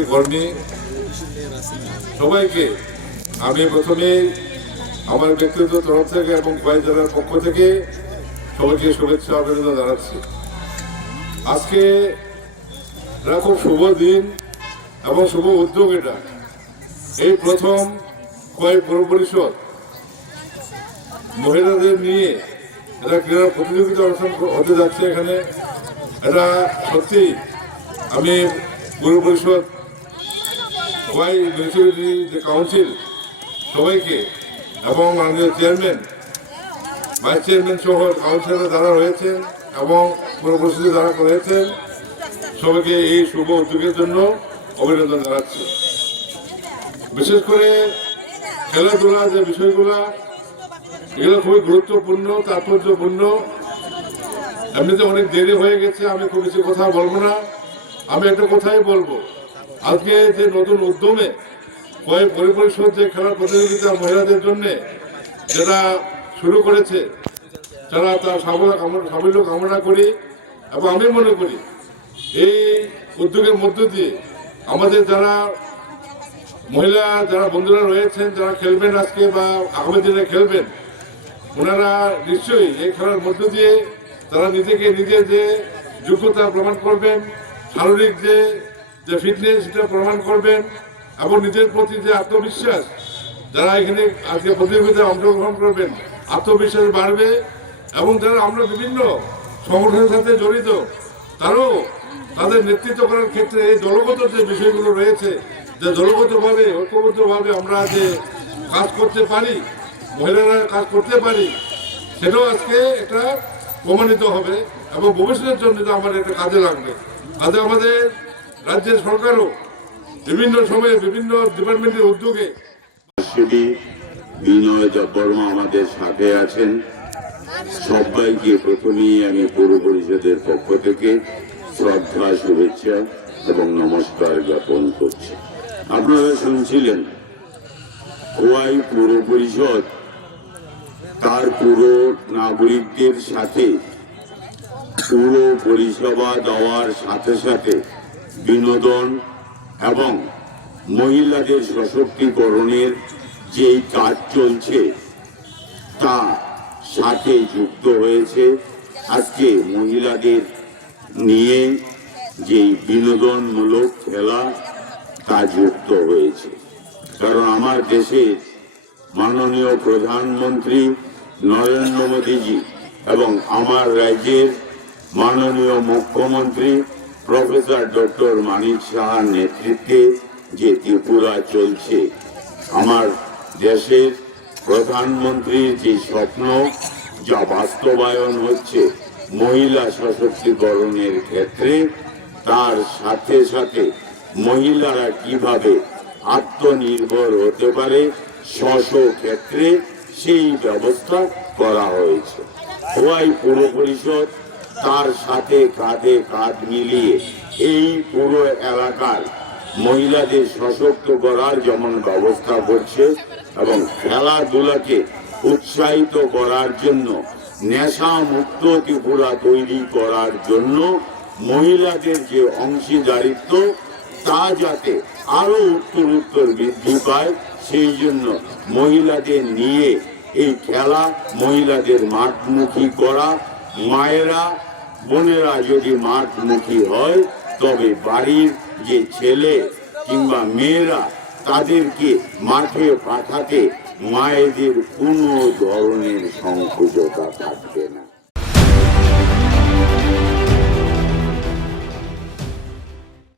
সমিতি কর্মী সবাইকে আমি প্রথমে আমার ব্যক্তিগত তরফ থেকে এবং খোয়াই জেলার পক্ষ থেকে সবাইকে শুভেচ্ছা অভিনন্দন জানাচ্ছি। আজকে এটা খুব শুভ দিন এবং শুভ উদ্যোগ। এটা এই প্রথম খোয়াই পৌর পরিষদ মহিলাদের নিয়ে এটা ক্রীড়া প্রতিযোগিতা অনুষ্ঠান হতে যাচ্ছে এখানে। এটা সত্যি আমি পৌর পরিষদ খোয়াই মিউনিসিপ্যালিটি যে কাউন্সিল সবাইকে এবং আমাদের চেয়ারম্যান ভাইস চেয়ারম্যান সহ কাউন্সিলর যারা রয়েছেন এবং পৌর পরিষদে যারা রয়েছেন সবাইকে এই শুভ উদ্যোগের জন্য অভিনন্দন জানাচ্ছি। বিশেষ করে খেলাধুলা যে বিষয়গুলা এগুলো খুবই গুরুত্বপূর্ণ, তাৎপর্যপূর্ণ। এমনিতে অনেক দেরি হয়ে গেছে, আমি খুব বেশি কথা বলবো না। আমি একটা কথাই বলবো, আজকে যে নতুন উদ্যমে খোয়াই পৌর পরিষদ যে খেলার প্রতিযোগিতা মহিলাদের জন্য যেটা শুরু করেছে, যারা তার সাফল্য কামনা করি এবং আমি মনে করি এই উদ্যোগের মধ্য দিয়ে আমাদের যারা মহিলা যারা বন্ধুরা রয়েছেন, যারা খেলবেন আজকে বা আগামী দিনে খেলবেন, ওনারা নিশ্চয়ই এই খেলার মধ্য দিয়ে তারা নিজেকে নিজের যে যোগ্যতা প্রমাণ করবেন, শারীরিক যে ফিটনেস সেটা প্রমাণ করবেন এবং নিজের প্রতি যে আত্মবিশ্বাস, যারা এখানে আজকে প্রতিযোগিতায় অংশগ্রহণ করবেন আত্মবিশ্বাস বাড়বে। এবং যারা আমরা বিভিন্ন সংগঠনের সাথে জড়িত তারাও তাদের নেতৃত্ব করার ক্ষেত্রে এই দলগত যে বিষয়গুলো রয়েছে, যে দলগতভাবে ঐক্যবদ্ধভাবে আমরা যে কাজ করতে পারি, মহিলারা কাজ করতে পারি, সেটাও আজকে এটা প্রমাণিত হবে এবং ভবিষ্যতের জন্য আমাদের এটা কাজে লাগবে। আজ আমাদের রাজ্যের সরকারও বিভিন্ন সময়ে বিভিন্ন ডিপার্টমেন্টের উদ্যোগে বিনয় বর্মা আমাদের সাথে আছেন। সবাইকে প্রথমেই আমি পৌর পরিষদের পক্ষ থেকে শ্রদ্ধা, শুভেচ্ছা এবং নমস্কার জ্ঞাপন করছি। আপনারা শুনছিলেন খোয়াই পৌর পরিষদ তার পুরো নাগরিকদের সাথে পুরো পরিষেবা দেওয়ার সাথে সাথে বিনোদন এবং মহিলাদের সশক্তিকরণের যে কাজ চলছে তা সাথে যুক্ত হয়েছে। আজকে মহিলাদের নিয়ে যে বিনোদনমূলক খেলা তা যুক্ত হয়েছে। কারণ আমার দেশের মাননীয় প্রধানমন্ত্রী নরেন্দ্র মোদীজি এবং আমার রাজ্যের মাননীয় মুখ্যমন্ত্রী প্রফেসর ডক্টর মানিক সাহার নেতৃত্বে যে ত্রিপুরা চলছে, আমার দেশের প্রধানমন্ত্রীর যে স্বপ্ন যা বাস্তবায়ন হচ্ছে মহিলা সশক্তিকরণের ক্ষেত্রে, তার সাথে সাথে মহিলারা কিভাবে আত্মনির্ভর হতে পারে স্ব ক্ষেত্রে সেই ব্যবস্থা করা হয়েছে। খোয়াই পৌর পরিষদ তার সাথে কাঁধে কাঁধ মিলিয়ে এই পুরো এলাকার মহিলাদের সশক্ত করার যেমন ব্যবস্থা করছে এবং খেলাধুলাকে উৎসাহিত করার জন্য, নেশা মুক্ত ত্রিপুরা তৈরি করার জন্য মহিলাদের যে অংশীদারিত্ব তা যাতে আরো উত্তর বৃদ্ধি পায়, সেই জন্য মহিলাদের নিয়ে এই খেলা, মহিলাদের মাঠমুখী করা। মায়েরা বোনেরা যদি মাঠমুখী হয় তবে বাড়ির যে ছেলে কিংবা মেয়েরা তাদেরকে মাঠে পাঠাতে মায়েদের কোনো ধরনের সংকোচতা থাকবে না।